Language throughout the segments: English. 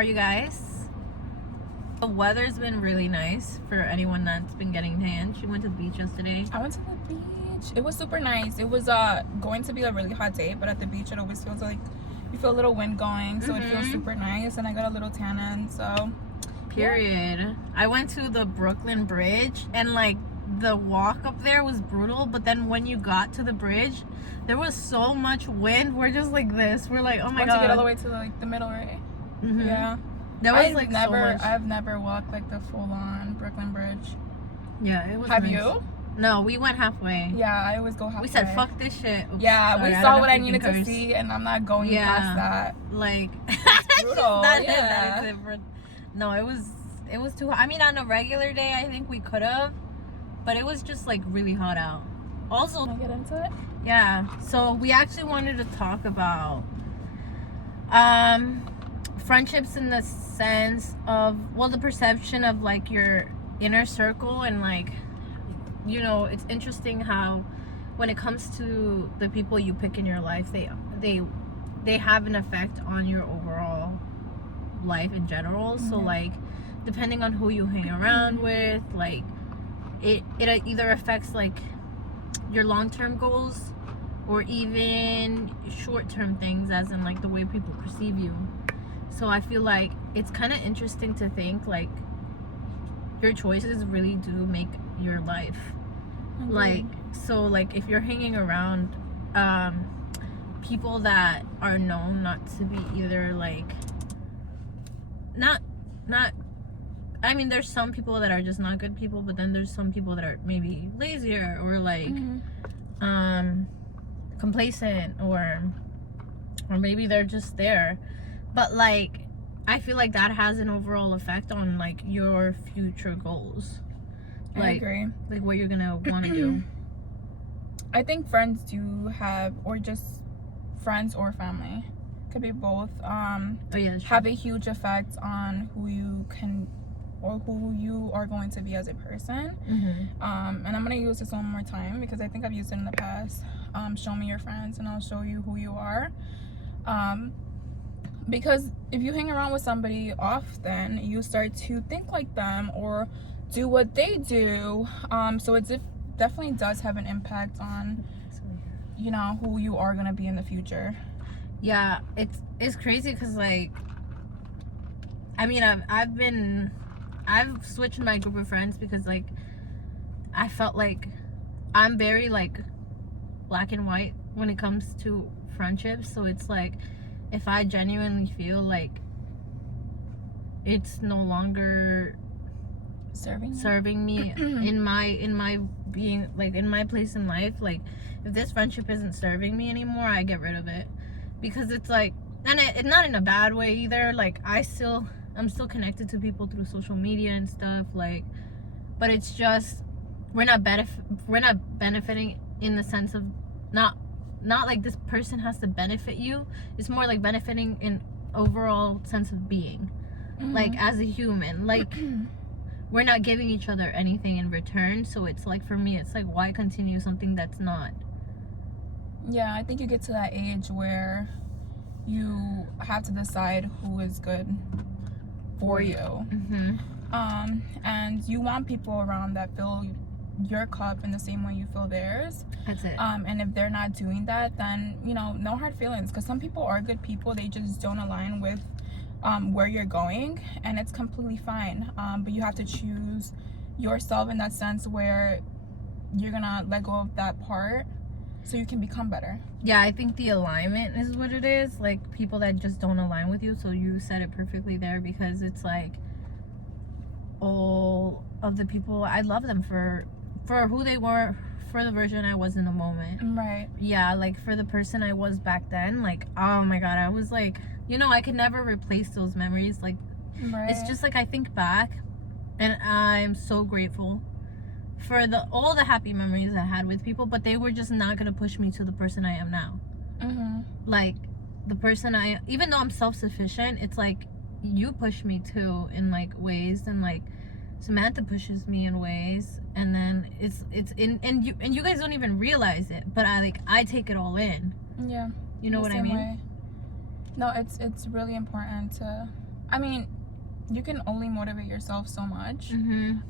are you guys? The weather's been really nice for anyone that's been getting tan. She went to the beach yesterday. I went to the beach. It was super nice. It was going to be a really hot day, but at the beach it always feels like you feel a little wind going, so it feels super nice. And I got a little tan in, so period. Yeah. I went to the Brooklyn Bridge, and like the walk up there was brutal, but then when you got to the bridge, there was so much wind. We're just like this. We're like, oh my god. Once you get all the way to like the middle, right? Yeah. That was like so much. I've never walked like the full-on Brooklyn Bridge. Yeah, it was. Have nice. You? No, we went halfway. Yeah, I always go halfway. We said, fuck this shit. Oops, yeah, sorry, we saw what I needed to see, and I'm not going past that. Like, it's brutal. No, it was too hot. I mean, on a regular day, I think we could have, but it was just like really hot out. Also, can I get into it? Yeah. So we actually wanted to talk about friendships in the sense of, well, the perception of like your inner circle, and like, you know, it's interesting how when it comes to the people you pick in your life, they have an effect on your overall life in general. So like, depending on who you hang around with, like it either affects like your long-term goals or even short-term things, as in like the way people perceive you. So I feel like it's kind of interesting to think like your choices really do make your life. Like, so like if you're hanging around people that are known not to be either like not I mean, there's some people that are just not good people, but then there's some people that are maybe lazier or like complacent, or maybe they're just there. But like, I feel like that has an overall effect on like your future goals. Like, I agree. Like what you're gonna want to do. I think friends do have, or just friends or family, could be both, have a huge effect on who you can, or who you are going to be as a person. And I'm gonna use this one more time because I think I've used it in the past. Show me your friends and I'll show you who you are. Because if you hang around with somebody often, you start to think like them or do what they do. So it definitely does have an impact on, you know, who you are gonna be in the future. Yeah, it's crazy because like, I mean, I've switched my group of friends because like I felt like I'm very like black and white when it comes to friendships. So it's like, if I genuinely feel like it's no longer serving me in my being, like in my place in life, like if this friendship isn't serving me anymore, I get rid of it. Because it's like, and it's not in a bad way either, like I'm still connected to people through social media and stuff, like, but it's just we're not benefiting in the sense of not like this person has to benefit you. It's more like benefiting in overall sense of being, like as a human. Like we're not giving each other anything in return. So it's like, for me, it's like, why continue something that's not? Yeah, I think you get to that age where you have to decide who is good for you. And you want people around that fill your cup in the same way you fill theirs. That's it. And if they're not doing that, then, you know, no hard feelings, because some people are good people, they just don't align with where you're going, and it's completely fine. But you have to choose yourself in that sense, where you're gonna let go of that part so you can become better. Yeah, I think the alignment is what it is. Like people that just don't align with you. So you said it perfectly there, because it's like all of the people, I love them for who they were, for the version I was in the moment. Right. Yeah, like for the person I was back then, like, oh my god, I was like, you know, I could never replace those memories. Like, it's just like I think back and I'm so grateful for all the happy memories I had with people, but they were just not gonna push me to the person I am now. Like the person even though I'm self-sufficient, it's like you push me too in like ways, and like Samantha pushes me in ways, and then it's in, and you guys don't even realize it, but I take it all in. Yeah. You know what I mean? No, it's really important to I mean, you can only motivate yourself so much.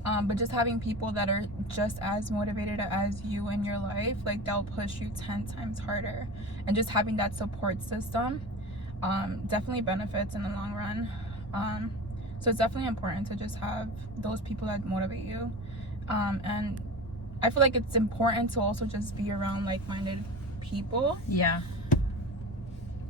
But just having people that are just as motivated as you in your life, like they'll push you 10 times harder. And just having that support system definitely benefits in the long run. So it's definitely important to just have those people that motivate you. And I feel like it's important to also just be around like-minded people. Yeah.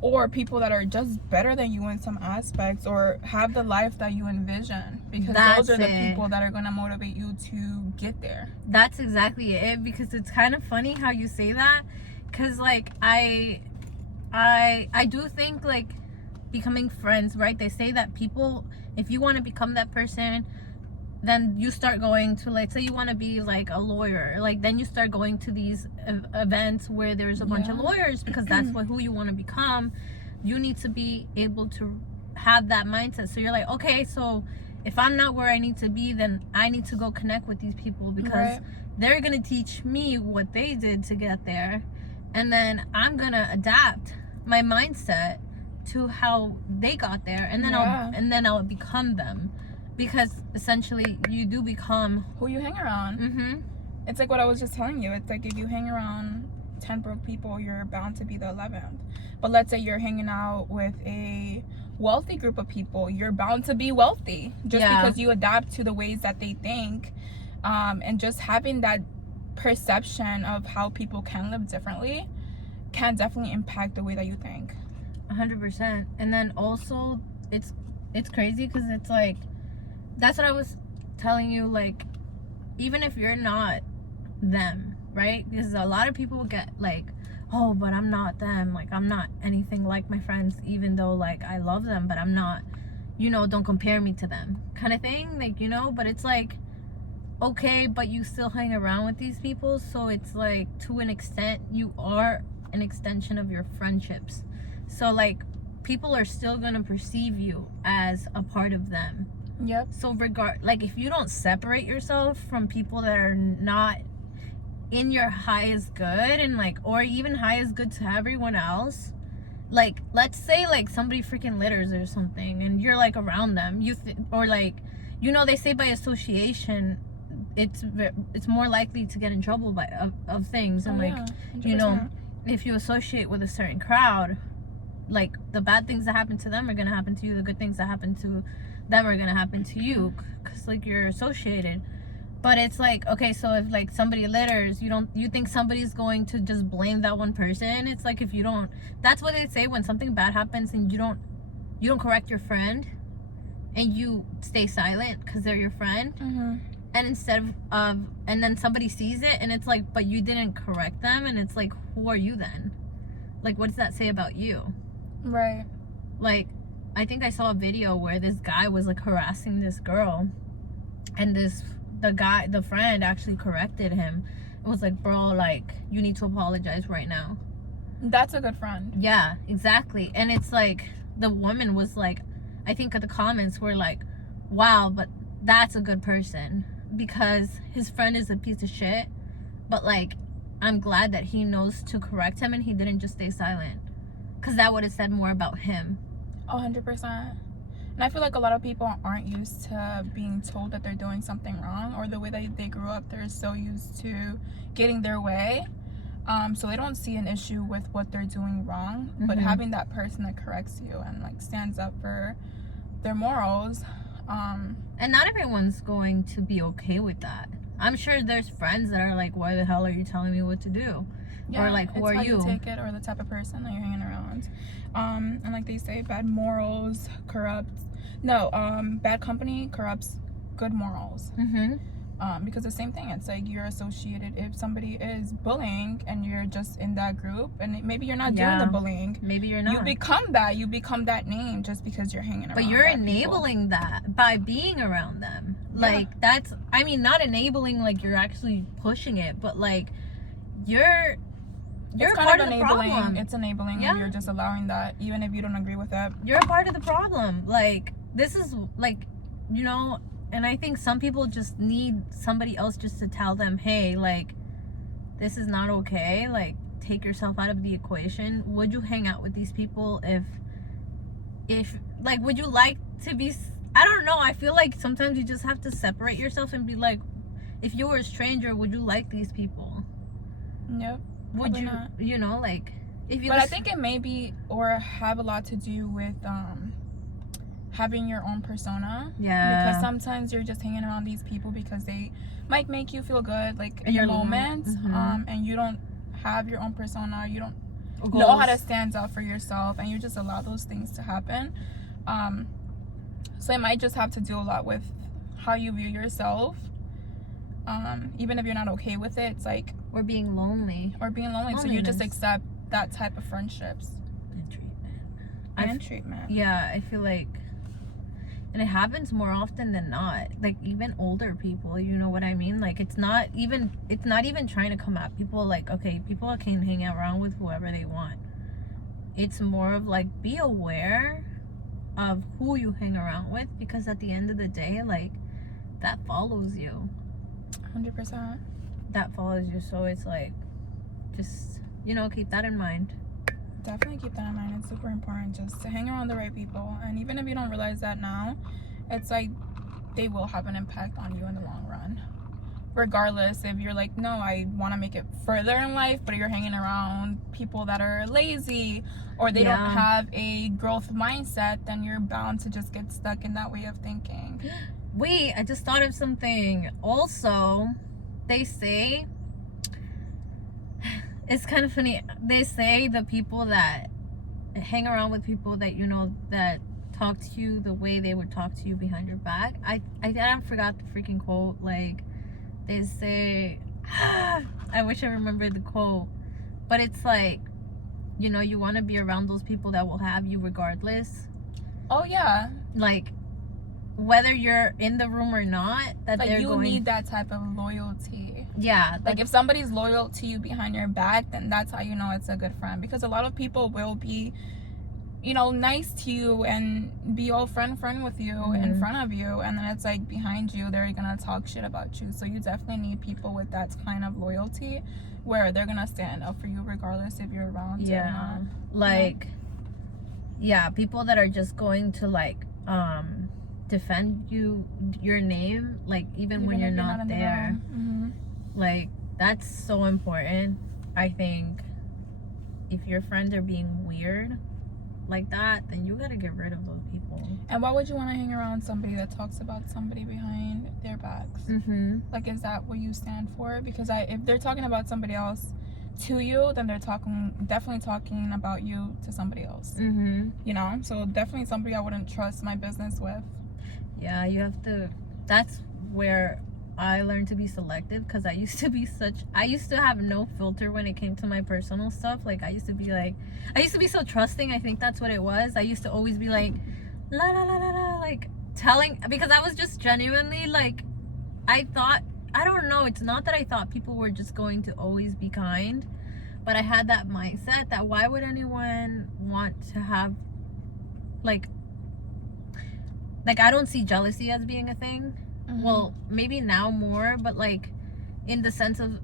Or people that are just better than you in some aspects, or have the life that you envision, because those are the people that are going to motivate you to get there. That's exactly it, because it's kind of funny how you say that, because like I do think like becoming friends, right? They say that people, if you want to become that person, then you start going to, like, say you want to be like a lawyer, like then you start going to these events where there's a bunch of lawyers, because that's who you want to become. You need to be able to have that mindset. So you're like, okay, so if I'm not where I need to be, then I need to go connect with these people, because they're gonna teach me what they did to get there, and then I'm gonna adapt my mindset to how they got there, and then I'll become them. Because essentially you do become who you hang around. It's like what I was just telling you. It's like if you hang around 10 broke people, you're bound to be the 11th. But let's say you're hanging out with a wealthy group of people, you're bound to be wealthy, just because you adapt to the ways that they think. And just having that perception of how people can live differently can definitely impact the way that you think. 100%. And then also it's crazy, because it's like, that's what I was telling you, like, even if you're not them, right? Because a lot of people get like, oh, but I'm not them, like I'm not anything like my friends, even though like I love them, but I'm not, you know, don't compare me to them kind of thing, like, you know. But it's like, okay, but you still hang around with these people, so it's like, to an extent, you are an extension of your friendships. So like, people are still gonna perceive you as a part of them. Yep. So like, if you don't separate yourself from people that are not in your highest good, and like, or even highest good to everyone else, like, let's say like somebody freaking litters or something, and you're like around them, or like, you know, they say by association, it's more likely to get in trouble of things, and like, you know, if you associate with a certain crowd, like the bad things that happen to them are gonna happen to you, the good things that happen to them are gonna happen to you, because like you're associated. But it's like, okay, so if like somebody litters, you think somebody's going to just blame that one person. It's like, if you don't, that's what they say when something bad happens and you don't correct your friend, and you stay silent because they're your friend. And instead of and then somebody sees it, and it's like, but you didn't correct them, and it's like, who are you then? Like, what does that say about you? Right. Like, I think I saw a video where this guy was like harassing this girl, and the friend actually corrected him. It was like, bro, like, you need to apologize right now. That's a good friend. Yeah, exactly. And it's like, the woman was like, I think the comments were like, wow, but that's a good person, because his friend is a piece of shit, but like, I'm glad that he knows to correct him and he didn't just stay silent, because that would have said more about him. 100%. And I feel like a lot of people aren't used to being told that they're doing something wrong, or the way that they grew up, they're so used to getting their way, so they don't see an issue with what they're doing wrong. But having that person that corrects you and like stands up for their morals, and not everyone's going to be okay with that. I'm sure there's friends that are like, why the hell are you telling me what to do? Yeah, or like, who are you? Take it, or the type of person that you're hanging around. And like they say, bad morals bad company corrupts good morals. Because the same thing, it's like, you're associated, if somebody is bullying and you're just in that group, and maybe you're not doing the bullying, maybe you're not, you become that name just because you're hanging around. But you're enabling that by being around them. Like, that's, I mean, not enabling like you're actually pushing it, but like, you're part of the problem. It's enabling if you're just allowing that, even if you don't agree with it. You're a part of the problem. Like, this is like, you know, and I think some people just need somebody else just to tell them, hey, like, this is not okay. Like, take yourself out of the equation. Would you hang out with these people if like, would you like to be, I don't know, I feel like sometimes you just have to separate yourself and be like, if you were a stranger, would you like these people? Nope. Would you not. You know, like, if you but I think it may be or have a lot to do with having your own persona. Yeah. Because sometimes you're just hanging around these people because they might make you feel good, like in your moment, and you don't have your own persona. You don't know how to stand up for yourself, and you just allow those things to happen. So it might just have to do a lot with how you view yourself. Even if you're not okay with it, it's like or being lonely. So you just accept that type of friendships and treatment. Yeah, I feel like, and it happens more often than not. Like even older people, you know what I mean? Like it's not even trying to come at people. Like, okay, people can hang around with whoever they want. It's more of like, be aware of who you hang around with, because at the end of the day, like, that follows you. 100%. That follows you. So it's like, just, you know, keep that in mind. Definitely keep that in mind. It's super important just to hang around the right people. And even if you don't realize that now, it's like they will have an impact on you in the long run. Regardless if you're like, no, I want to make it further in life, but you're hanging around people that are lazy or they don't have a growth mindset, then you're bound to just get stuck in that way of thinking. Wait, I just thought of something. Also, they say, it's kind of funny, they say the people that hang around with people that, you know, that talk to you the way they would talk to you behind your back. I forgot the freaking quote. Like, they say, I wish I remembered the quote, but it's like, you know, you want to be around those people that will have you regardless. Oh yeah. Like, whether you're in the room or not, that like, they're going... need that type of loyalty. Yeah. Like, if somebody's loyal to you behind your back, then that's how you know it's a good friend. Because a lot of people will be, you know, nice to you and be all friend with you in front of you, and then it's like behind you they're gonna talk shit about you. So you definitely need people with that kind of loyalty where they're gonna stand up for you regardless if you're around or not. Like, yeah, people that are just going to like defend your name, like even when you're not there. Like, that's so important. I think if your friends are being weird like that, then you gotta get rid of those people. And why would you want to hang around somebody that talks about somebody behind their backs? Like, is that what you stand for? Because if they're talking about somebody else to you, then they're definitely talking about you to somebody else. You know, so definitely somebody I wouldn't trust my business with. Yeah, you have to. That's where I learned to be selective, because I used to have no filter when it came to my personal stuff. Like, I used to be so trusting. I think that's what it was. I used to always be like, la la la la la, like telling, because I was just genuinely like, I don't know, it's not that I thought people were just going to always be kind, but I had that mindset that why would anyone want to have like I don't see jealousy as being a thing. Well, maybe now more, but like in the sense of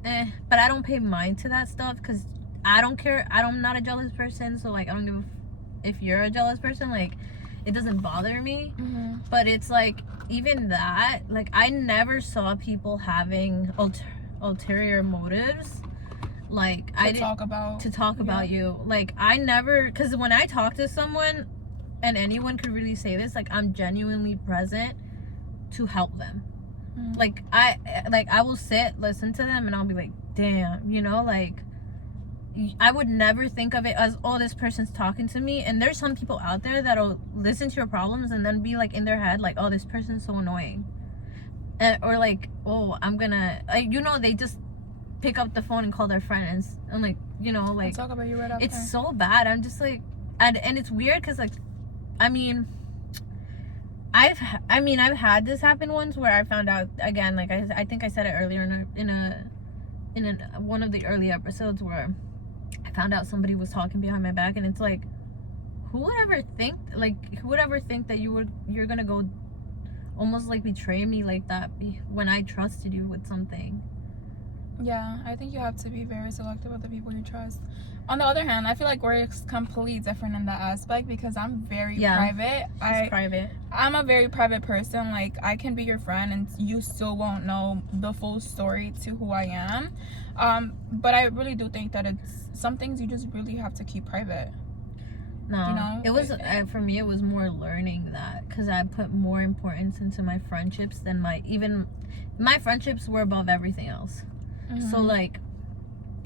but I don't pay mind to that stuff because I don't care. I'm not a jealous person, so like I don't give if you're a jealous person, like it doesn't bother me. But it's like, even that, like I never saw people having ulterior motives, like to talk about you. Like I never, because when I talk to someone, and anyone could really say this, like I'm genuinely present to help them. Like I will listen to them, and I'll be like, damn, you know, like I would never think of it as, oh, this person's talking to me. And there's some people out there that'll listen to your problems and then be like in their head like, oh, this person's so annoying, or like, oh, I'm gonna, you know, they just pick up the phone and call their friends and like, you know, like talk about you right after. It's so bad. I'm just like, and it's weird because like, I mean, I've had this happen once where I found out, again, like I think I said it earlier in one of the early episodes, where I found out somebody was talking behind my back, and it's like, who would ever think that you're gonna go almost like betray me like that when I trusted you with something? Yeah, I think you have to be very selective with the people you trust. On the other hand, I feel like we're completely different in that aspect because I'm very private. I'm a very private person. Like, I can be your friend and you still won't know the full story to who I am. But I really do think that it's some things you just really have to keep private. No, you know? It was for me. It was more learning that because I put more importance into my friendships than my friendships were above everything else. Mm-hmm. So like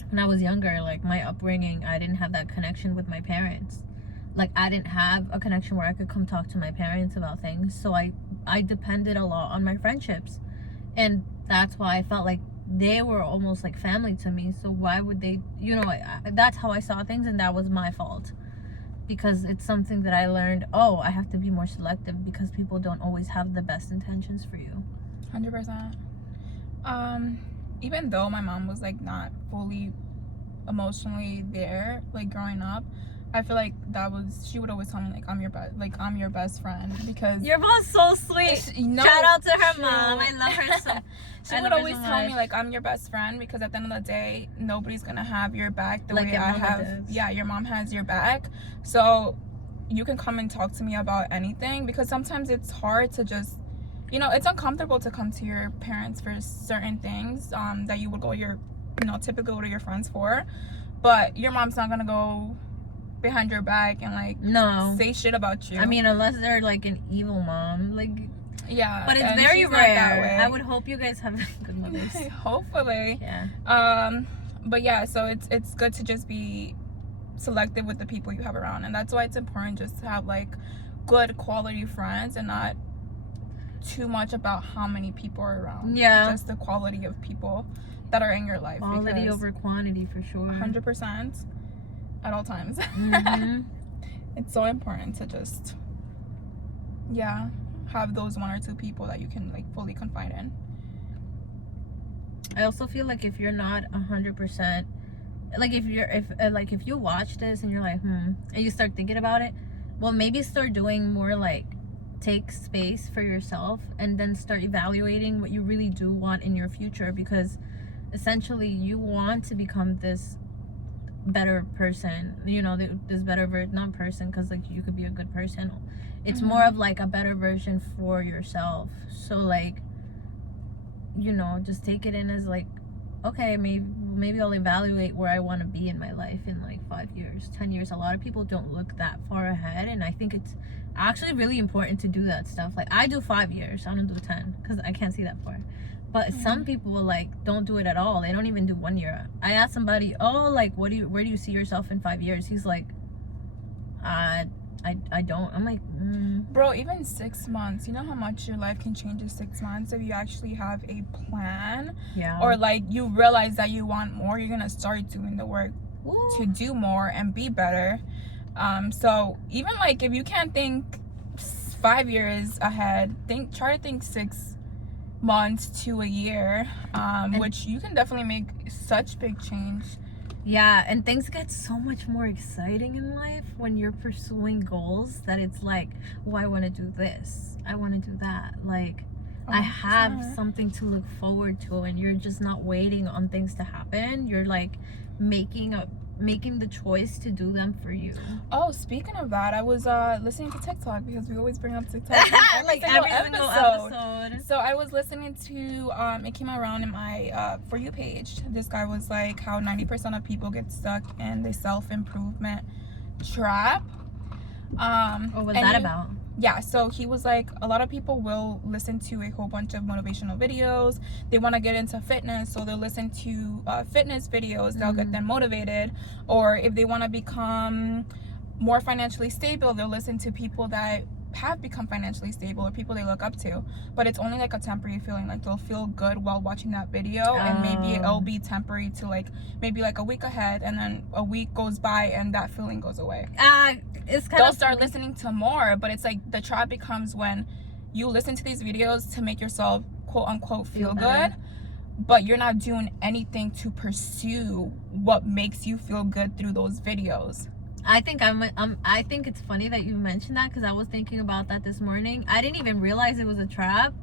when I was younger, like my upbringing, I didn't have that connection with my parents. Like I didn't have a connection where I could come talk to my parents about things. So I depended a lot on my friendships, and that's why I felt like they were almost like family to me. So why would they? You know, that's how I saw things, and that was my fault. Because it's something that I learned, I have to be more selective because people don't always have the best intentions for you. 100%. Even though my mom was like not fully emotionally there, like growing up, I feel like she would always tell me like I'm your best friend because your mom's so sweet. Shout out to her mom. I love her so. She would always tell me like I'm your best friend because at the end of the day nobody's gonna have your back the way I have. Yeah, your mom has your back, so you can come and talk to me about anything because sometimes it's hard to just, it's uncomfortable to come to your parents for certain things that you would typically go to your friends for, but your mom's not gonna go behind your back and like say shit about you. I mean, unless they're like an evil mom, like but it's very rare. I would hope you guys have good mothers. Hopefully. Yeah. But yeah, so it's good to just be selective with the people you have around, and that's why it's important just to have like good quality friends and not too much about how many people are around. Yeah. Just the quality of people that are in your life. Quality over quantity for sure. 100%. At all times. Mm-hmm. It's so important to just have those one or two people that you can like fully confide in. I also feel like if you're not 100%, like if you watch this and you're like and you start thinking about it, well, maybe start doing more like take space for yourself and then start evaluating what you really do want in your future, because essentially you want to become this better person, this better not person, because like you could be a good person. It's more of like a better version for yourself. So like just take it in as like, okay, maybe I'll evaluate where I want to be in my life in like 5 years, 10 years. A lot of people don't look that far ahead, and I think it's actually really important to do that stuff. Like I do 5 years, I don't do 10 because I can't see that far. But some people like don't do it at all. They don't even do 1 year. I asked somebody, like, where do you see yourself in 5 years? He's like, I don't. I'm like, Bro, even 6 months. You know how much your life can change in 6 months if you actually have a plan. Yeah. Or like you realize that you want more, you're gonna start doing the work to do more and be better. So even like if you can't think 5 years ahead, try to think 6 months to a year, which you can definitely make such big change. Yeah, and things get so much more exciting in life when you're pursuing goals that it's like, I want to do this, I want to do that, like I have something to look forward to, and you're just not waiting on things to happen. You're like making the choice to do them for you. Oh, speaking of that, I was listening to TikTok because we always bring up TikTok like every single episode. So I was listening to it came around in my For You page. This guy was like how 90% of people get stuck in the self-improvement trap. What was that about? Yeah, so he was like, a lot of people will listen to a whole bunch of motivational videos. They want to get into fitness, so they'll listen to fitness videos. They'll get them motivated. Or if they want to become more financially stable, they'll listen to people that have become financially stable or people they look up to. But it's only like a temporary feeling. Like they'll feel good while watching that video, and maybe it'll be temporary to like maybe like a week ahead, and then a week goes by and that feeling goes away. They'll start listening to more, but it's like the trap becomes when you listen to these videos to make yourself quote unquote feel good, but you're not doing anything to pursue what makes you feel good through those videos. I think I think it's funny that you mentioned that, because I was thinking about that this morning. I didn't even realize it was a trap,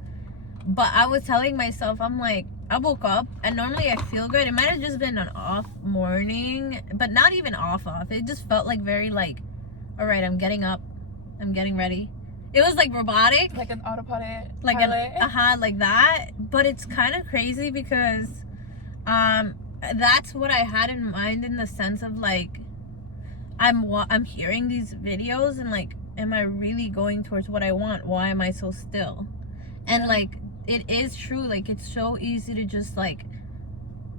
but I was telling myself, I'm like, I woke up and normally I feel good. It might have just been an off morning, but not even off. It just felt like very like, all right, I'm getting up, I'm getting ready. It was like robotic, like an autopilot, like like that. But it's kind of crazy because, that's what I had in mind in the sense of like, I'm hearing these videos and like, am I really going towards what I want? Why am I so still? And like, it is true, like it's so easy to just like,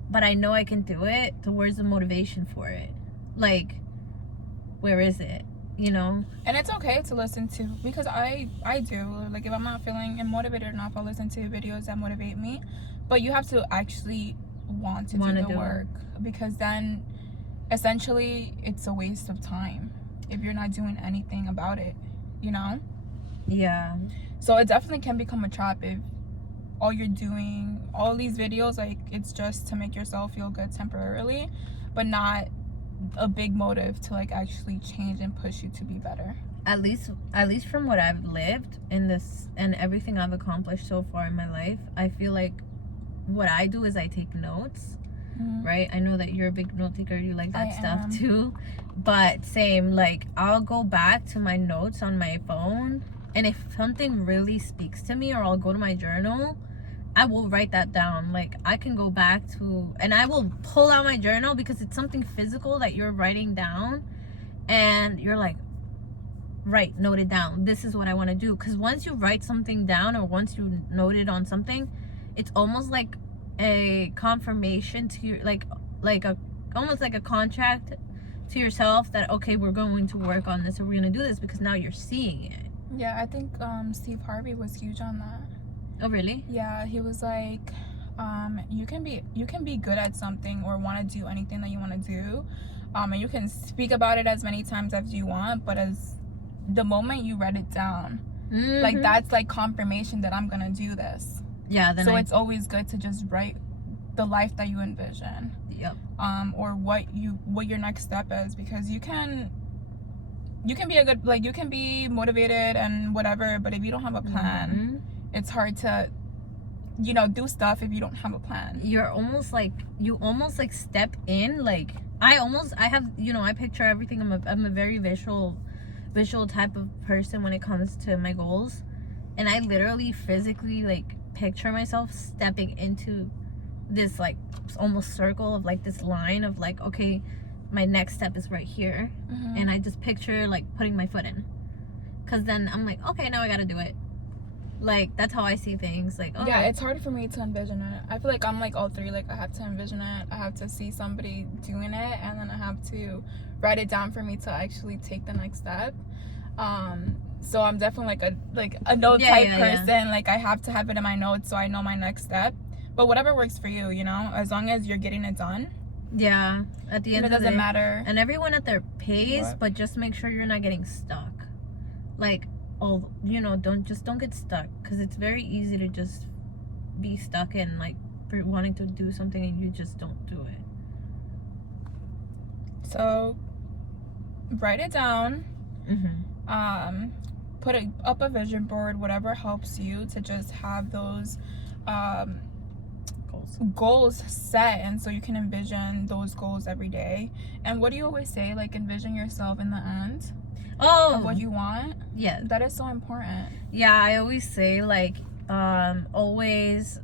but I know I can do it. So where's the motivation for it? Like, where is it? You know? And it's okay to listen to, because I do, like if I'm not feeling motivated enough, I'll listen to videos that motivate me. But you have to actually want to do the work, because then essentially it's a waste of time if you're not doing anything about it, you know? Yeah. So it definitely can become a trap if all you're doing, all these videos, like it's just to make yourself feel good temporarily, but not a big motive to like actually change and push you to be better. At least from what I've lived in this and everything I've accomplished so far in my life, I feel like what I do is I take notes. Right? I know that you're a big note taker, you like that stuff too. But same, like I'll go back to my notes on my phone, and if something really speaks to me, or I'll go to my journal, I will write that down. Like I can go back to, and I will pull out my journal because it's something physical that you're writing down, and you're like, right, note it down. This is what I want to do. Because once you write something down, or once you note it on something, it's almost like a confirmation to your, like a almost like a contract to yourself that, okay, we're going to work on this, or we're going to do this, because now you're seeing it. Yeah, I think Steve Harvey was huge on that. Oh really? Yeah, he was like, you can be good at something or want to do anything that you want to do, and you can speak about it as many times as you want, but as the moment you write it down, like that's like confirmation that I'm gonna do this. Yeah. Then it's always good to just write the life that you envision. Yep. Or what your next step is, because you can be a good, like you can be motivated and whatever, but if you don't have a plan, it's hard to, you know, do stuff if you don't have a plan. You almost like step in, like I have, you know, I picture everything. I'm a very visual type of person when it comes to my goals, and I literally physically like picture myself stepping into this like almost circle of like this line of like, okay, my next step is right here. And I just picture like putting my foot in, because then I'm like, okay, now I gotta do it. Like that's how I see things. Like, oh, yeah, it's hard for me to envision it. I feel like I'm like all three. Like I have to envision it, I have to see somebody doing it, and then I have to write it down for me to actually take the next step. So I'm definitely like a note type person. Like I have to have it in my notes so I know my next step. But whatever works for you, you know, as long as you're getting it done. Yeah. At the end of the day, it doesn't matter. And everyone at their pace, but just make sure you're not getting stuck. Like, you know, don't get stuck, because it's very easy to just be stuck in like wanting to do something and you just don't do it. So write it down. Put it up a vision board, whatever helps you to just have those goals set, and so you can envision those goals every day. And what do you always say? Like envision yourself in the end of what you want. Yeah, that is so important. Yeah, I always say like always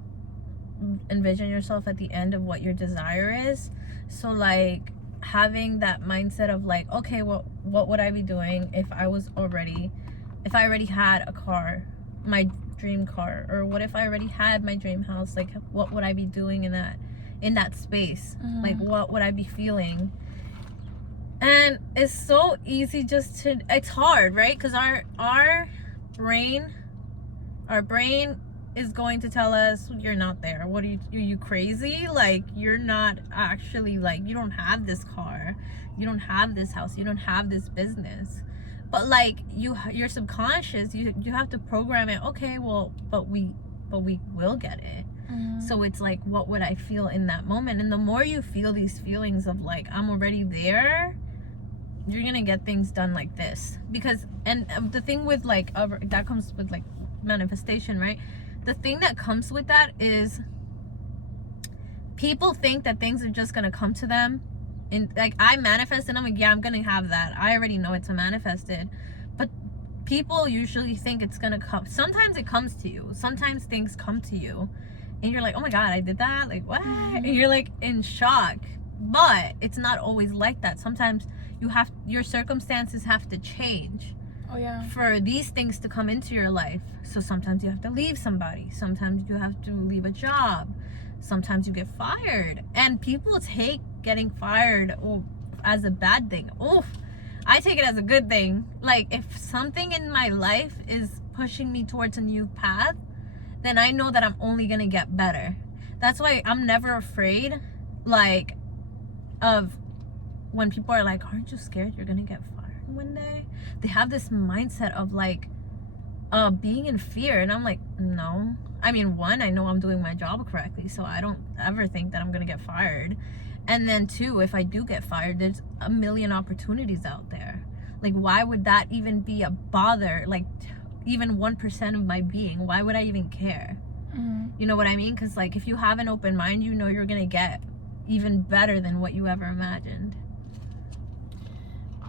envision yourself at the end of what your desire is. So like having that mindset of like, okay, what would I be doing if I already had a car, my dream car, or what if I already had my dream house? Like what would I be doing in that space? Like what would I be feeling? And it's so easy it's hard, right? Because our brain is going to tell us you're not there. What are you crazy? Like you're not actually, like you don't have this car, you don't have this house, you don't have this business. But like your subconscious, you have to program it. Okay, well, but we will get it. So it's like, what would I feel in that moment? And the more you feel these feelings of like, I'm already there, you're gonna get things done like this. Because and the thing with like that comes with like manifestation, right? The thing that comes with that is people think that things are just gonna come to them. And like, I manifest and I'm like, yeah, I'm gonna have that. I already know it's manifested. But people usually think it's gonna come. Sometimes it comes to you. Sometimes things come to you. And you're like, oh my God, I did that? Like, what? And you're like in shock. But it's not always like that. Sometimes your circumstances have to change. Oh yeah. For these things to come into your life. So sometimes you have to leave somebody. Sometimes you have to leave a job. Sometimes you get fired. And people take getting fired as a bad thing. Oh, I take it as a good thing. Like, if something in my life is pushing me towards a new path, then I know that I'm only gonna get better. That's why I'm never afraid, like, of when people are like, aren't you scared you're gonna get fired one day? They have this mindset of like being in fear, and I'm like, no. I mean, one, I know I'm doing my job correctly, so I don't ever think that I'm gonna get fired. And then two, if I do get fired, there's a million opportunities out there. Like, why would that even be a bother? Like, even 1% of my being, why would I even care? You know what I mean? Because like, if you have an open mind, you know you're gonna get even better than what you ever imagined.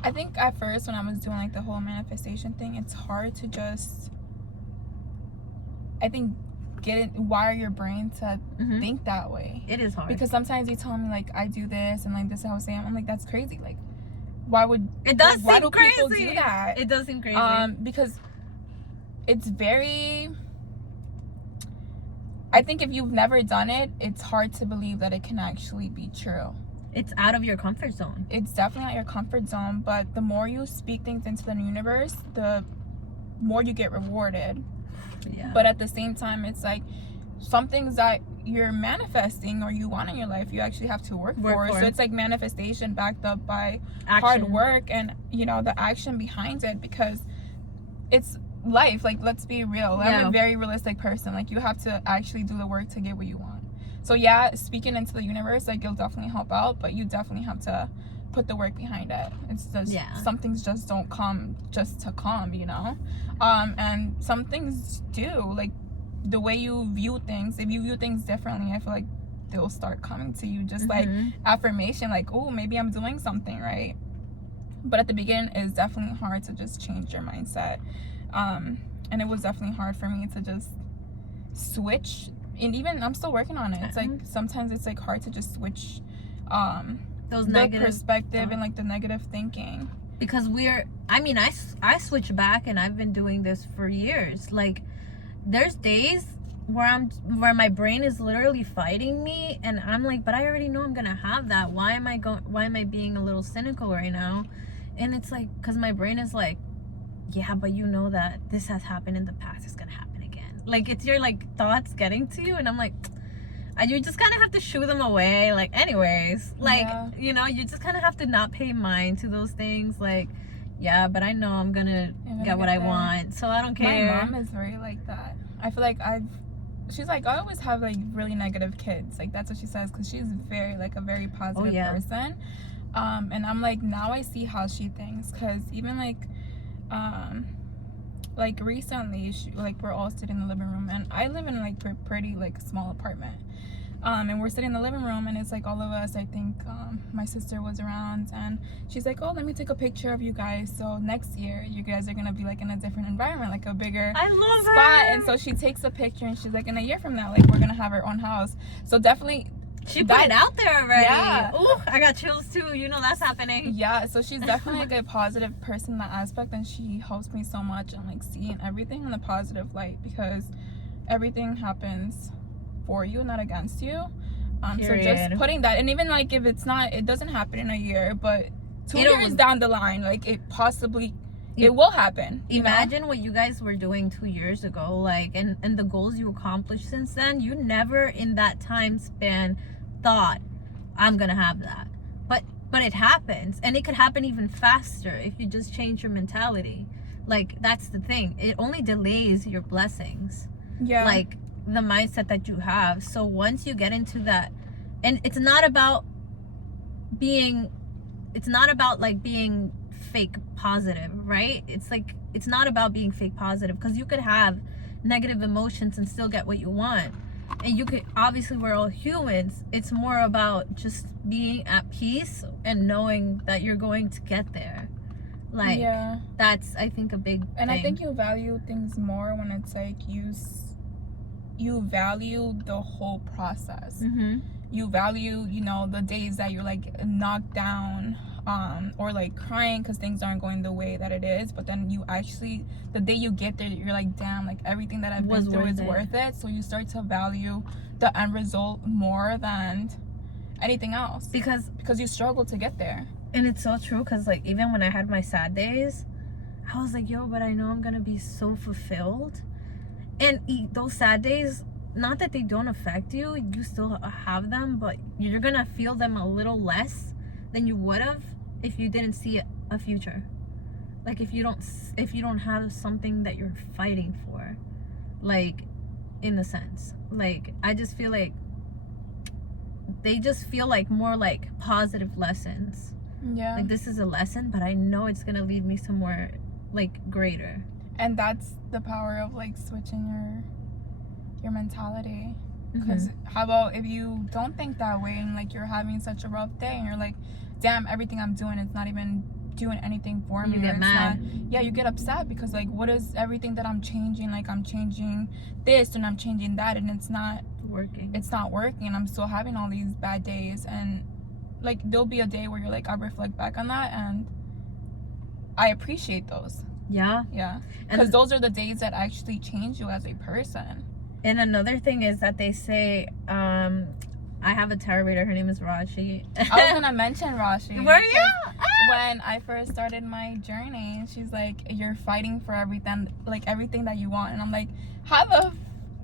I think at first when I was doing like the whole manifestation thing, it's hard to just, I think, wire your brain to think that way. It is hard. Because sometimes you tell me like, I do this and like this is how I am. I'm like, that's crazy. Like, why would it does like, why seem do crazy. people do that? It does seem crazy. Because it's very, I think if you've never done it, it's hard to believe that it can actually be true. It's out of your comfort zone. It's definitely not your comfort zone, but the more you speak things into the universe, the more you get rewarded. Yeah. But at the same time, it's like some things that you're manifesting or you want in your life, you actually have to work for. So it's like manifestation backed up by hard work and, you know, the action behind it, because it's life. Like, let's be real. I'm a very realistic person. Like, you have to actually do the work to get what you want. So yeah, speaking into the universe, like, it'll definitely help out, but you definitely have to put the work behind it. It's just some things just don't come just to come, you know. And some things do, like the way you view things. If you view things differently, I feel like they'll start coming to you, just like affirmation, like, oh, maybe I'm doing something right. But at the beginning, it's definitely hard to just change your mindset. And it was definitely hard for me to just switch. And even I'm still working on it. It's like sometimes it's like hard to just switch those the negative perspective and like the negative thinking. Because I switch back, and I've been doing this for years. Like, there's days where my brain is literally fighting me, and I'm like, but I already know I'm gonna have that. Why am I being a little cynical right now? And it's like, because my brain is like, yeah, but you know that this has happened in the past, it's gonna happen again. Like, it's your like thoughts getting to you, and I'm like, and you just kind of have to shoo them away. Like, anyways, like, you know, you just kind of have to not pay mind to those things. Like, yeah, but I know I'm gonna get what I want, so I don't care. My mom is very like that. I feel like she's like, I always have like really negative kids. Like, that's what she says, because she's very like a very positive person. And I'm like, now I see how she thinks, because even like recently, we're all sitting in the living room, and I live in like a pretty like small apartment. And we're sitting in the living room, and it's like all of us. I think my sister was around, and she's like, oh, let me take a picture of you guys, so next year you guys are gonna be like in a different environment, like a bigger spot. And so she takes a picture, and she's like, in a year from now, like, we're gonna have our own house. So definitely she put it out there already. Yeah. Ooh, I got chills too. You know that's happening. Yeah, so she's definitely like a positive person in that aspect, and she helps me so much and like seeing everything in a positive light, because everything happens for you, not against you. So just putting that, and even like if it doesn't happen in a year, but 2 years down the line, like it will happen. Imagine what you guys were doing 2 years ago, like, and the goals you accomplished since then. You never in that time span thought, I'm gonna have that, but it happens, and it could happen even faster if you just change your mentality. Like, that's the thing, it only delays your blessings. Like, the mindset that you have. So once you get into that, and it's not about like being fake positive, right? It's like, it's not about being fake positive, because you could have negative emotions and still get what you want. And you could, obviously we're all humans. It's more about just being at peace and knowing that you're going to get there. Like, yeah, that's, I think, a big and thing. I think you value things more when it's like you value the whole process. Mm-hmm. You value, you know, the days that you're like knocked down, or like crying because things aren't going the way that it is, but then you actually, the day you get there, you're like, damn, like everything that I've been through is worth it. So you start to value the end result more than anything else, because you struggle to get there. And it's so true, because like even when I had my sad days, I was like, yo, but I know I'm gonna be so fulfilled. And those sad days, not that they don't affect you, you still have them, but you're gonna feel them a little less than you would have if you didn't see a future. Like if you don't have something that you're fighting for, like, in a sense. Like, I just feel like they just feel like more like positive lessons. Yeah, like this is a lesson, but I know it's gonna lead me somewhere like greater. And that's the power of like switching your mentality. Because how about if you don't think that way and like you're having such a rough day and you're like, damn, everything I'm doing is not even doing anything for me. You get mad. Yeah, you get upset because like, what is everything that I'm changing? Like I'm changing this and I'm changing that and it's not working. I'm still having all these bad days, and like there'll be a day where you're like, I reflect back on that and I appreciate those. Yeah, because those are the days that actually change you as a person. And another thing is that they say, I have a tarot reader, her name is Rashi. I was gonna mention Rashi. Were you? When I first started my journey, she's like, you're fighting for everything, like everything that you want. And I'm like, how the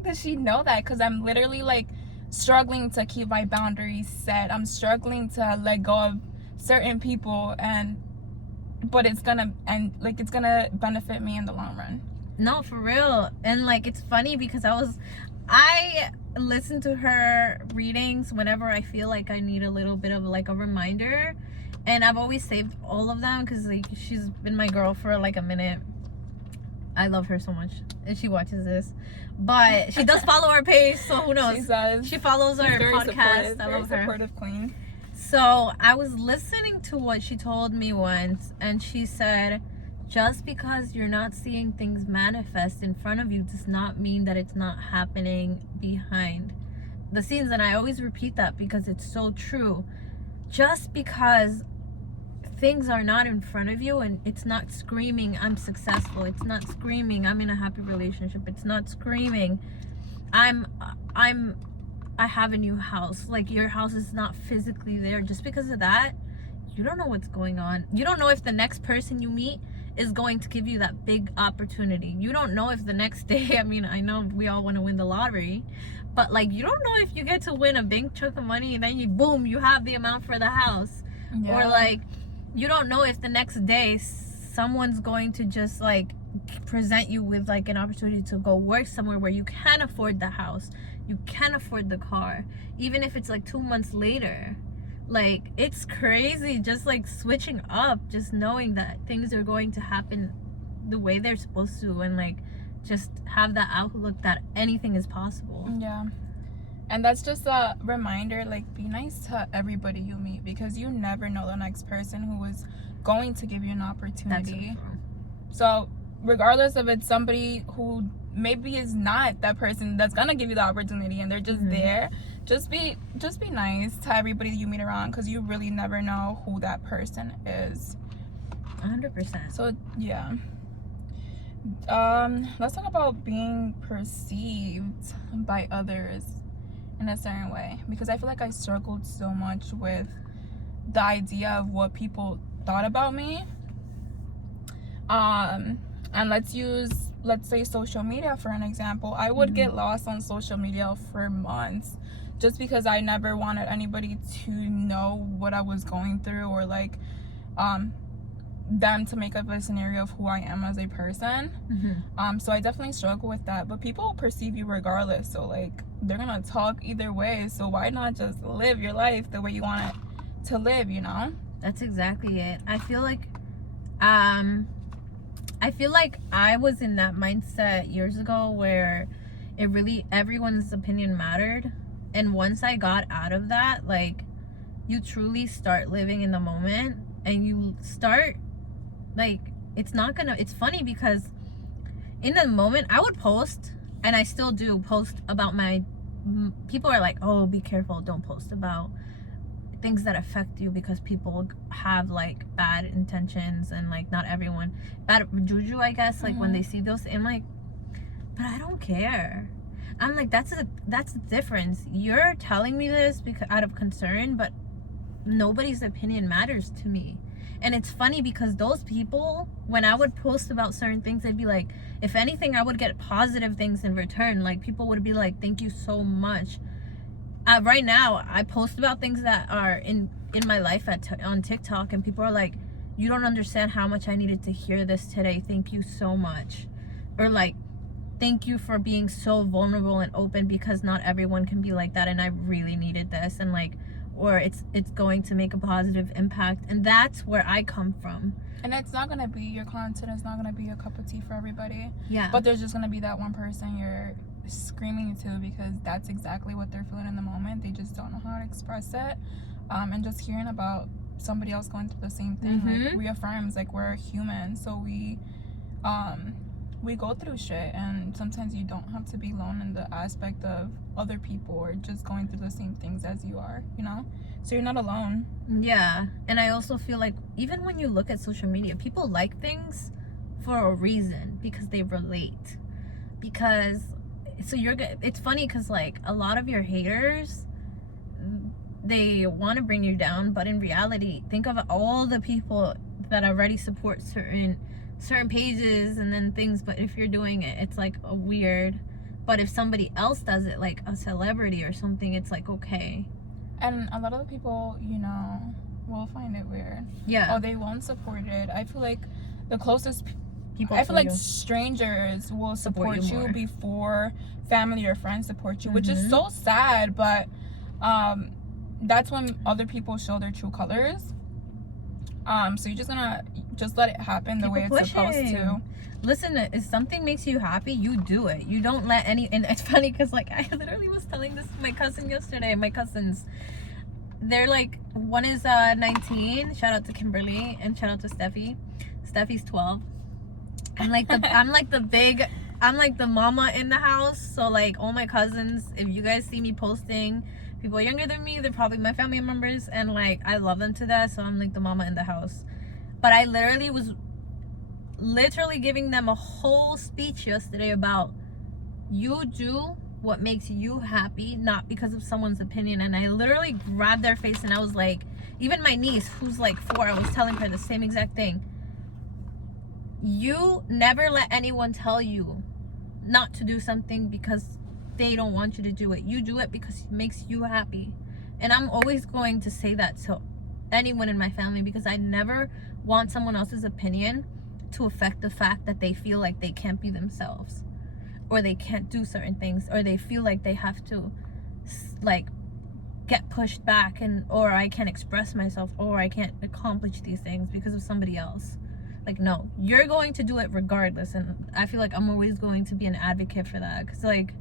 does she know that? Because I'm literally like struggling to keep my boundaries set. I'm struggling to let go of certain people, but it's gonna benefit me in the long run. No, for real. And like it's funny because I listen to her readings whenever I feel like I need a little bit of like a reminder, and I've always saved all of them because like she's been my girl for like a minute. I love her so much, and she watches this, but she does follow our page, so who knows? She does. She follows our podcast. I love her. Very supportive queen. So I was listening to what she told me once, and she said, just because you're not seeing things manifest in front of you does not mean that it's not happening behind the scenes. And I always repeat that because it's so true. Just because things are not in front of you and it's not screaming, I'm successful. It's not screaming, I'm in a happy relationship. It's not screaming, I have a new house. Like your house is not physically there. Just because of that, you don't know what's going on. You don't know if the next person you meet is going to give you that big opportunity. You don't know if the next day, I mean, I know we all want to win the lottery, but like you don't know if you get to win a big chunk of money and then you have the amount for the house. Yeah. Or like you don't know if the next day someone's going to just like present you with like an opportunity to go work somewhere where you can afford the house, you can afford the car, even if it's like 2 months later. Like it's crazy, just like switching up, just knowing that things are going to happen the way they're supposed to, and like just have that outlook that anything is possible. Yeah. And that's just a reminder, like be nice to everybody you meet, because you never know the next person who is going to give you an opportunity. So regardless of it's somebody who maybe is not that person that's gonna give you the opportunity and they're just there, just be nice to everybody you meet around, because you really never know who that person is. 100%. So yeah, let's talk about being perceived by others in a certain way, because I feel like I struggled so much with the idea of what people thought about me. And let's say social media for an example. I would get lost on social media for months just because I never wanted anybody to know what I was going through, or like them to make up a scenario of who I am as a person. So I definitely struggle with that, but people perceive you regardless, so like they're gonna talk either way, so why not just live your life the way you want it to live, you know? That's exactly it. I feel like I was in that mindset years ago where everyone's opinion mattered. And once I got out of that, like, you truly start living in the moment, and you start, like, it's funny because in the moment I would post, and I still do post about people are like, oh, be careful, don't post about things that affect you, because people have like bad intentions, and like not everyone bad juju, I guess, like when they see those. I'm like, but I don't care. I'm like, that's the difference. You're telling me this because out of concern, but nobody's opinion matters to me. And it's funny because those people, when I would post about certain things, they'd be like, if anything, I would get positive things in return. Like, people would be like, thank you so much. Right now, I post about things that are in my life on TikTok, and people are like, you don't understand how much I needed to hear this today. Thank you so much. Or like, thank you for being so vulnerable and open, because not everyone can be like that, and I really needed this. And like, or it's going to make a positive impact. And that's where I come from. And it's not gonna be, your content is not gonna be a cup of tea for everybody. Yeah. But there's just gonna be that one person you're screaming to, because that's exactly what they're feeling in the moment. They just don't know how to express it. And just hearing about somebody else going through the same thing, like, reaffirms, like, we're human, so we go through shit, and sometimes you don't have to be alone in the aspect of other people or just going through the same things as you are, you know? So you're not alone. Yeah. And I also feel like, even when you look at social media, people like things for a reason, because they relate. Because, so it's funny because, like, a lot of your haters, they want to bring you down, but in reality, think of all the people that already support certain pages and then things. But if you're doing it, it's like a weird. But if somebody else does it, like a celebrity or something, it's like, okay. And a lot of the people, you know, will find it weird. Yeah. Or they won't support it. I feel like the closest people, I feel like strangers will support you before family or friends support you, which is so sad. But that's when other people show their true colors. So you're just gonna let it happen the way it's supposed to. Listen, if something makes you happy, you do it. You don't let and it's funny because, like, I literally was telling this to my cousin yesterday. My cousins, they're like, one is 19, shout out to Kimberly, and shout out to Steffi. Steffi's 12. I'm like the mama in the house. So like, all my cousins, if you guys see me posting people younger than me, they're probably my family members, and like, I love them to death. So I'm like the mama in the house. But I was giving them a whole speech yesterday about, you do what makes you happy, not because of someone's opinion. And I literally grabbed their face, and I was like, even my niece, who's like 4, I was telling her the same exact thing. You never let anyone tell you not to do something because they don't want you to do it. You do it because it makes you happy. And I'm always going to say that to anyone in my family, because I never want someone else's opinion to affect the fact that they feel like they can't be themselves, or they can't do certain things, or they feel like they have to like get pushed back, or I can't express myself, or I can't accomplish these things because of somebody else. Like, no, you're going to do it regardless. And I feel like I'm always going to be an advocate for that, because like,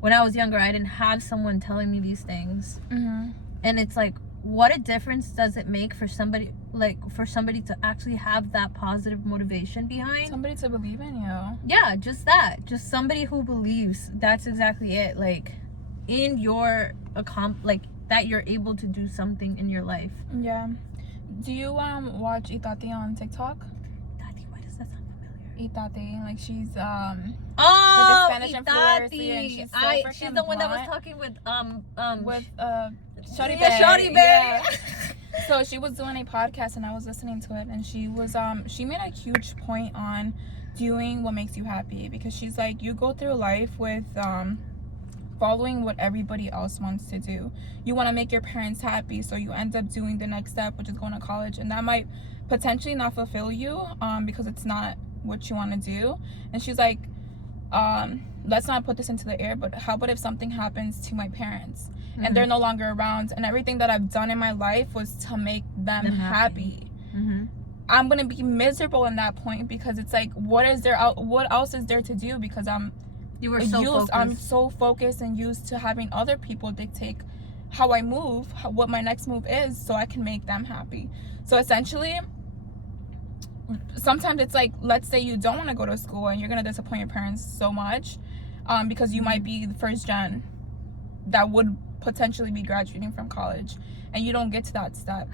when I was younger, I didn't have someone telling me these things. And it's like, what a difference does it make for somebody to actually have that positive motivation behind, somebody to believe in you. Yeah, just somebody who believes. That's exactly it. Like, in your like, that you're able to do something in your life. Yeah. Do you watch Itate on TikTok? Itate, why does that sound familiar? Itate, like, she's oh, like a Spanish influencer, and she's the one that was talking with Shorty Bear. Yeah. So she was doing a podcast, and I was listening to it, and she was she made a huge point on doing what makes you happy, because she's like, you go through life with following what everybody else wants to do. You want to make your parents happy, so you end up doing the next step, which is going to college, and that might potentially not fulfill you because it's not what you want to do. And she's like, let's not put this into the air, but how about if something happens to my parents and they're no longer around, and everything that I've done in my life was to make them happy. I'm gonna be miserable in that point, because it's like, what else is there to do, because I'm You were so focused. I'm so focused and used to having other people dictate how I move, what my next move is, so I can make them happy. So essentially, sometimes it's like, let's say you don't want to go to school and you're going to disappoint your parents so much because you might be the first gen that would potentially be graduating from college and you don't get to that step.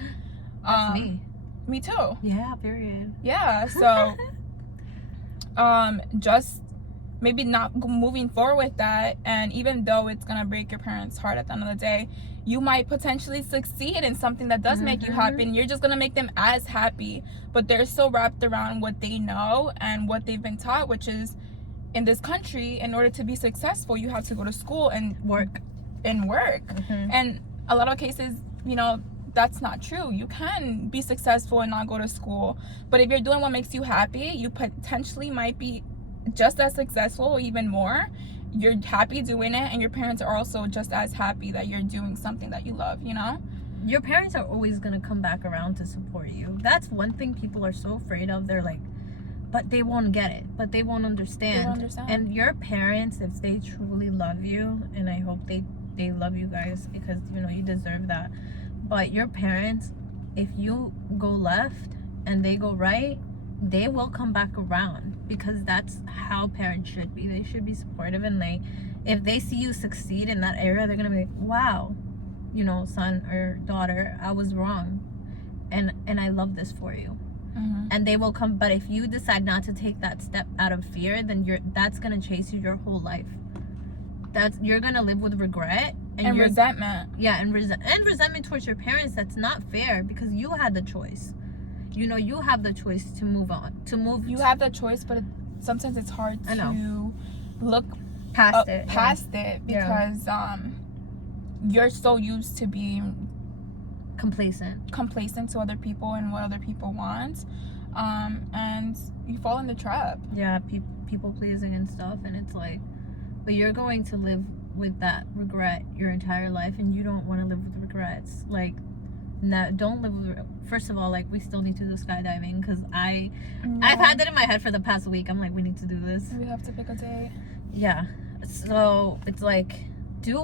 That's me. Me too. Yeah, period. Yeah, so just maybe not moving forward with that, and even though it's gonna break your parents' heart at the end of the day, you might potentially succeed in something that does make you happy, and you're just gonna make them as happy, but they're so wrapped around what they know and what they've been taught, which is, in this country, in order to be successful, you have to go to school and work. And a lot of cases, you know, that's not true. You can be successful and not go to school, but if you're doing what makes you happy, you potentially might be just as successful or even more. You're happy doing it, and your parents are also just as happy that you're doing something that you love, you know? Your parents are always gonna come back around to support you. That's one thing people are so afraid of. They're like, but they won't get it, but they won't understand. They won't understand. And your parents, if they truly love you, and I hope they love you guys, because you know you deserve that, but your parents, if you go left and they go right, they will come back around, because that's how parents should be. They should be supportive, and if they see you succeed in that area, they're gonna be like, wow, you know, son or daughter, I was wrong, and I love this for you. And they will come. But if you decide not to take that step out of fear, then that's gonna chase you your whole life. You're gonna live with regret and resentment. Yeah, and resentment towards your parents. That's not fair, because you had the choice. You know, you have the choice to move on, You have the choice, but sometimes it's hard to look past it because you're so used to being complacent to other people and what other people want, and you fall in the trap. Yeah, people pleasing and stuff, and it's like, but you're going to live with that regret your entire life, and you don't want to live with regrets. Like, no, don't live with. First of all, like, we still need to do skydiving, because I've had that in my head for the past week. I'm like, we need to do this. We have to pick a day. Yeah, so it's like, do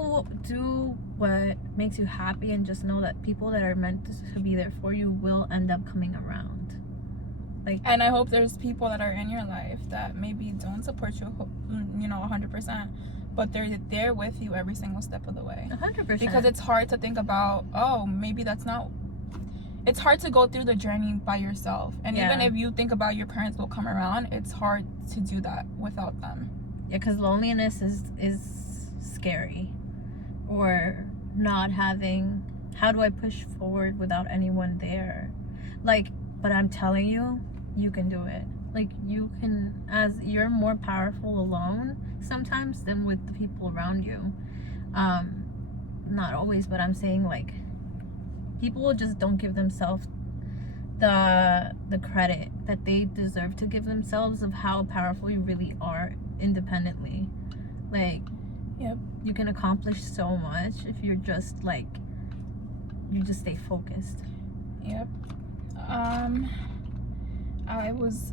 what makes you happy, and just know that people that are meant to be there for you will end up coming around. Like, and I hope there's people that are in your life that maybe don't support you, you know, 100%, but they're there with you every single step of the way. 100%. Because it's hard to think about, oh, maybe that's not. It's hard to go through the journey by yourself, and even if you think about your parents will come around, it's hard to do that without them. Yeah, because loneliness is scary, or not having, how do I push forward without anyone there? Like, but I'm telling you, you can do it. Like, you can, as you're more powerful alone sometimes than with the people around you. Not always, but I'm saying, like, people just don't give themselves the credit that they deserve to give themselves of how powerful you really are independently. Like, yep, you can accomplish so much if you're just like, you just stay focused. Yep. I was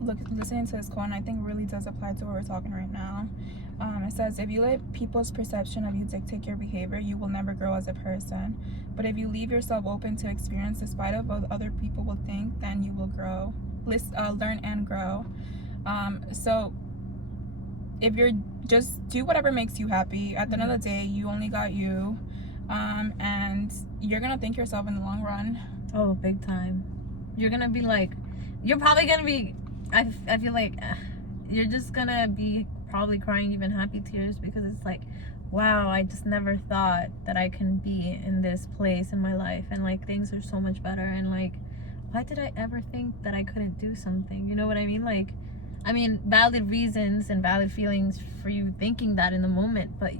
listening to this quote, and I think really does apply to what we're talking right now. It says, if you let people's perception of you dictate your behavior, you will never grow as a person. But if you leave yourself open to experience despite of what other people will think, then you will grow, learn and grow. So if you're just do whatever makes you happy, at the end of the day, you only got you, and you're gonna thank yourself in the long run. Oh, big time. You're gonna be like, you're probably gonna be, I feel like you're just gonna be probably crying even happy tears, because it's like, wow, I just never thought that I can be in this place in my life, and like things are so much better, and like, why did I ever think that I couldn't do something? You know what I mean? Like, I mean, valid reasons and valid feelings for you thinking that in the moment, but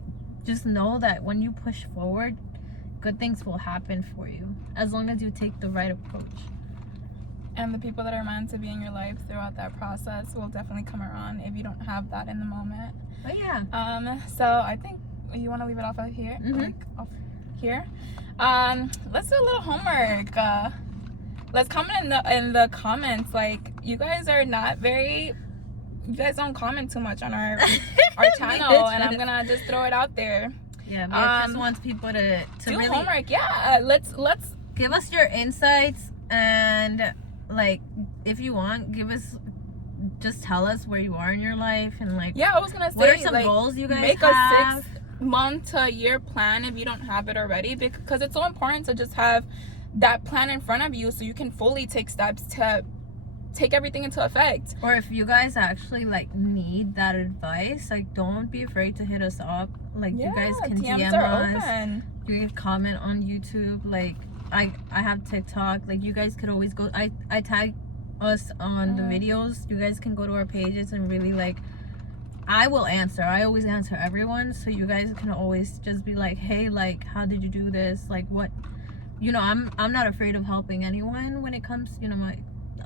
just know that when you push forward, good things will happen for you, as long as you take the right approach. And the people that are meant to be in your life throughout that process will definitely come around if you don't have that in the moment. But yeah. So I think you want to leave it off of here, like off here. Let's do a little homework. Let's comment in the comments. Like, you guys are not very you guys don't comment too much on our channel, and I'm gonna just throw it out there. Yeah, but just wants people to do really homework. Yeah, let's give us your insights, and like if you want, just tell us where you are in your life, and like I was gonna say, what are some like, goals you guys make have? a 6-month to a year plan if you don't have it already, because it's so important to just have that plan in front of you so you can fully take steps to take everything into effect. Or if you guys actually like need that advice, like don't be afraid to hit us up. Like you guys can DMs DM are us. open. You can comment on YouTube. Like I have TikTok. Like you guys could always go. I tag us on the videos. You guys can go to our pages and really like. I will answer. I always answer everyone. So you guys can always just be like, hey, like how did you do this? Like what? You know, I'm not afraid of helping anyone when it comes. You know,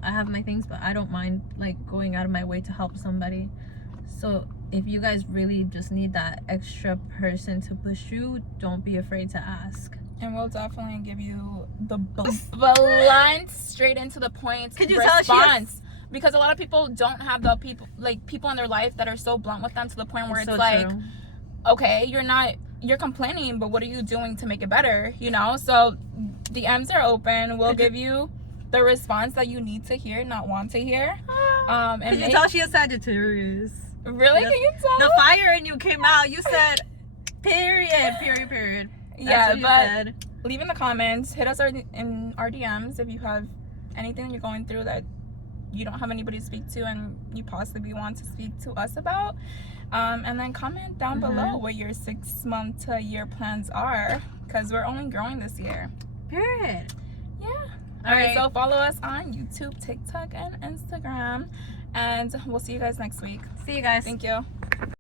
I have my things, but I don't mind like going out of my way to help somebody. So if you guys really just need that extra person to push you, don't be afraid to ask. And we'll definitely give you the blunt, straight into the point Could you response. Because a lot of people don't have the people in their life that are so blunt with them to the point where it's so like, true. Okay, you're complaining, but what are you doing to make it better? You know, so DMs are open. We'll give you the response that you need to hear, not want to hear. And can you tell she is Sagittarius? Really? Yes. Can you tell? The fire in you came out. You said, period. That's yeah, but leave in the comments. Hit us in our DMs if you have anything you're going through that you don't have anybody to speak to and you possibly want to speak to us about. And then comment down below what your 6-month to a year plans are, because we're only growing this year. Period. Yeah. All right, so follow us on YouTube, TikTok, and Instagram. And we'll see you guys next week. See you guys. Thank you.